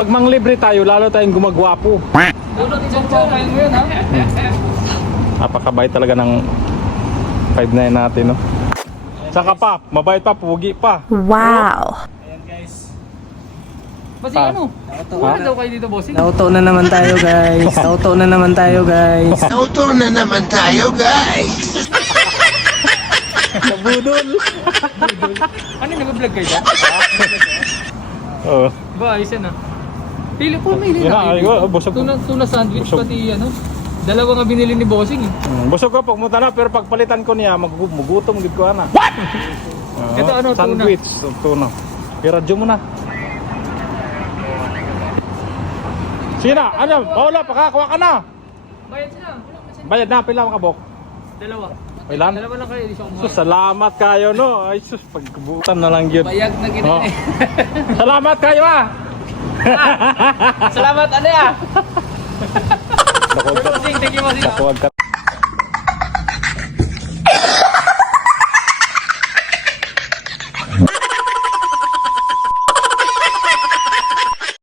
Pag manglibre tayo, lalo tayong gumagwapo. Dulot isang po kayo ngayon ha. Napakabait talaga ng 5'9" natin, no? Saka pa, mabait pa, pugi pa. Wow! Ayan guys. Bossing ano? Wala daw kayo dito bossing. Nauto na naman tayo guys. Nauto na naman tayo guys. Nauto na naman tayo, guys! Nabudol. Ano nag-vlog kayo dyan? Oo. Ba, ayos yan ha. Pili po, may Yun na, ayun, busog ko. Tuna sandwich Busog. pati ano. Dalawa nga binili ni bossing eh. Busog ko, pumunta na, pero pagpalitan ko niya, magutom gid ko ana. What? Ito ano, tuna? Sandwich, tuna. I-radyo mo na. Sina, ano, Paula, pakakuha ka na. Bayad sila. Bayad na, pila mga kabok. Dalawa. Ilan? Dalawa lang kayo, di siya So, salamat kayo, no? Ay, sus, pagkabutan na lang yun. Bayag na gina Oh. eh. Salamat kayo, ah! Salamat, ano ya? Nakuwag ka. Bossing, thank you bossing. Nakuwag ka.